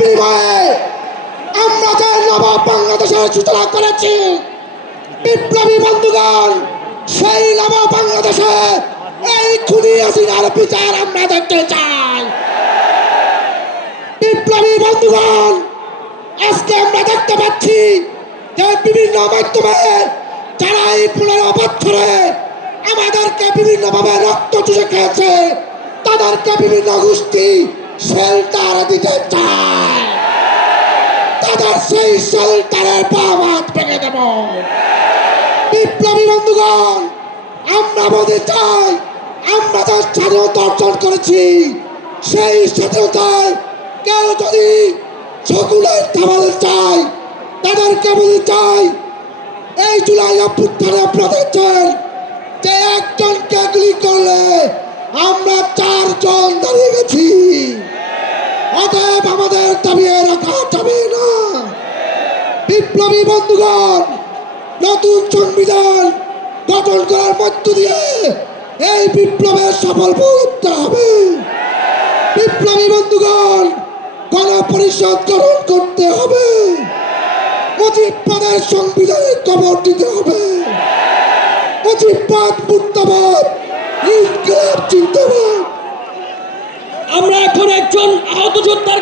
বিনিময়ে আমরা যে নবাব বাংলাদেশের সূচনা করেছি, বিপ্লবী বন্ধুগণ, সেই নবাব বাংলাদেশে এই খুনি হাসিনার বিচার আমরা দেখতে চাই। বিপ্লবী বন্ধুগণ, আজকে আমরা দেখতে পাচ্ছি যে বিভিন্ন মাধ্যমে যারা এই 15 বছরে আমাদেরকে বিভিন্নভাবে রক্ত চুষে খেয়েছে, তাদেরকে বিভিন্ন গোষ্ঠী শেল্টার দিতে চায়। তাদের সেই শেল্টারের বাদ ভেঙে দেব। বিপ্লবী বন্ধুগণ, আমরা বলতে চাই, আমরা যে স্বাধীনতা অর্জন করেছি, সেই স্বাধীনতায় কেউ যদি সকলের থামাতে চায়, তাদেরকে বলতে চাই, এই জুলাই অভ্যুত্থানে আপনারা দেখছেন যে একজনকে গুলি করলে আমরা 4 জন দাঁড়িয়ে গেছি। অতএব আমাদের দাবিয়ে রাখা যাবে না। বিপ্লবী বন্ধুগণ, নতুন সংবিধান গঠন করার মধ্য দিয়ে এই বিপ্লবের সফল করতে হবে। বিপ্লবী বন্ধুগণ, গণপরিষদ গঠন করতে হবে। মুজিববাদের সংবিধানে কবর দিতে হবে। মুজিববাদ মুর্দাবাদ, ইনকিলাব জিন্দাবাদ। আমরা এখন একজন আহত যোদ্ধার